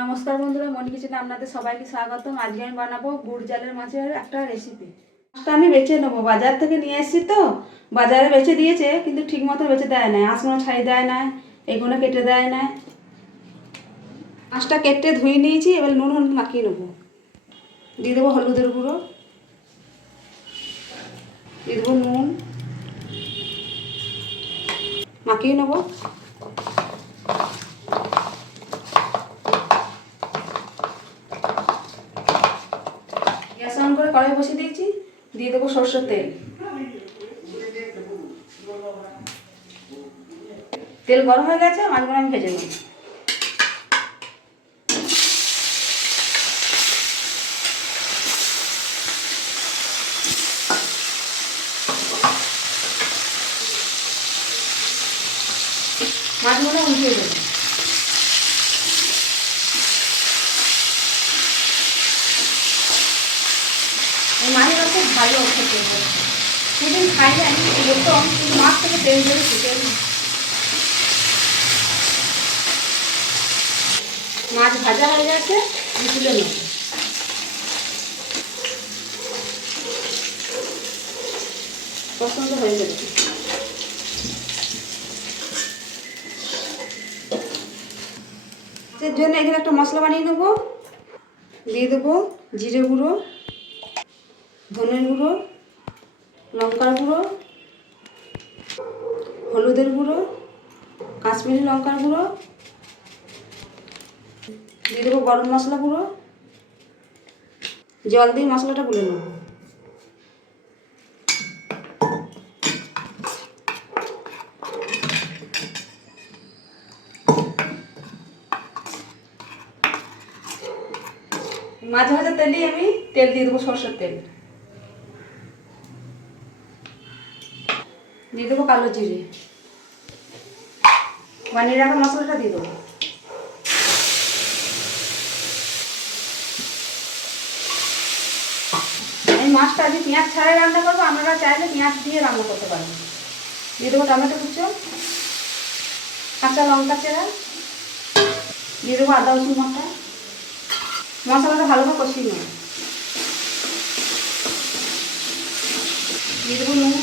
নমস্কার বন্ধুরা, মনি কিচেনে আপনাদের সবাইকে স্বাগতম। আজকে আমি বানাবো গুড় জালের মাছের একটা রেসিপি। মাছটা আমি বেছে নেবো, বাজার থেকে নিয়ে এসেছি তো। বাজারে বেছে দিয়েছে কিন্তু ঠিক মতো বেছে দেয় না, আঁশগুলো ছাই দেয় না, এগুলো কেটে দেয় না। মাছটা কেটে ধুয়ে নিয়েছি, এবার নুন হলুদ মাখিয়ে নেবো। দিয়ে দেবো হলুদের গুঁড়ো, দিয়ে দেবো নুন, মাখিয়ে নেবো। গ্যাস অন করে কড়াই বসিয়ে দিয়েছি, দিয়ে দেবো সরষের তেল। তেল গরম হয়ে গেছে, মাছগুলো আমি ভেজে নেব। মাছগুলো উল্টিয়ে দেবো। এই মাছটা খুব ভালো খেতে হবে, সেদিন খাই জানি প্রথম, কিন্তু মাছ থেকে তেল বেরোচ্ছে। তেল মাছ ভাজা হয়ে গেছে, আমি তুলে নেব। পছন্দ হয়ে যাবে। এর জন্য এখানে একটা মশলা বানিয়ে নেবো। দিয়ে দেবো জিরে গুঁড়ো, ধনের গুঁড়ো, লঙ্কার গুঁড়ো, হলুদের গুঁড়ো, কাশ্মীরি লঙ্কার গুঁড়ো, দিয়ে দেবো গরম মশলা গুঁড়ো। জল দিয়ে মশলাটা গুলে নেব। মাছ ভাজা তেলেই আমি তেল দিয়ে দেবো, সরষের তেল। দিয়ে দেবো কালো জিরে, বানিয়ে রাখা মশলাটা দিয়ে দেবো। এই মাছটা আজকে পেঁয়াজ ছাড়াই রান্না করবো, আপনারা চাইলে পেঁয়াজ দিয়ে রান্না করতে পারবেন। দিয়ে দেবো টমেটো কুচো, কাঁচা লঙ্কা চেরা, দিয়ে দেবো আদা রসুন বাটা। মশলাটা ভালোভাবে কষিয়ে নেব। দিয়ে দেবো নুন,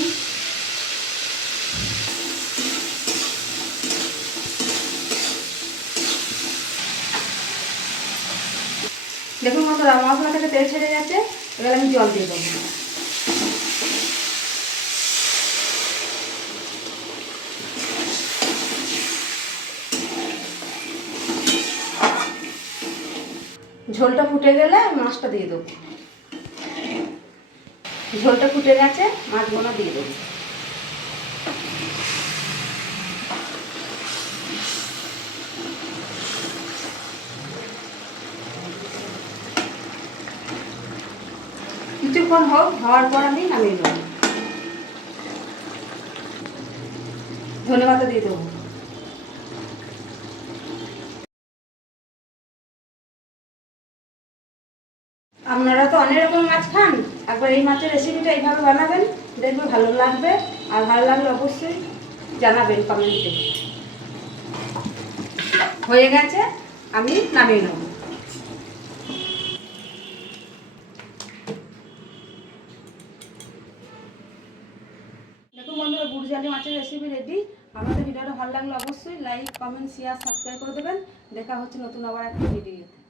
দেখুন বন্ধুরা, মশলা থেকে তেল ছেড়ে গেছে, এবার আমি জল দিয়ে দেবো। ঝোলটা ফুটে গেলে মাছটা দিয়ে দেবো। ঝোলটা ফুটে গেছে, মাছগুলো দিয়ে দেবো। কিছুক্ষণ হোক, হওয়ার পর আমি নামিয়ে নেব। ধনেপাতা দিয়ে দেবো। আপনারা তো অনেক রকম মাছ খান, একবার এই মাছের রেসিপিটা এইভাবে বানাবেন, দেখবে ভালো লাগবে। আর ভালো লাগলে অবশ্যই জানাবেন কমেন্টে। হয়ে গেছে, আমি নামিয়ে নেব। দেখুন বন্ধুরা, গুড় জালি মাছের রেসিপি রেডি। আমাদের ভিডিওটা ভালো লাগলে অবশ্যই লাইক, কমেন্ট, শেয়ার, সাবস্ক্রাইব করে দেবেন। দেখা হচ্ছে নতুন আবার একটা ভিডিও।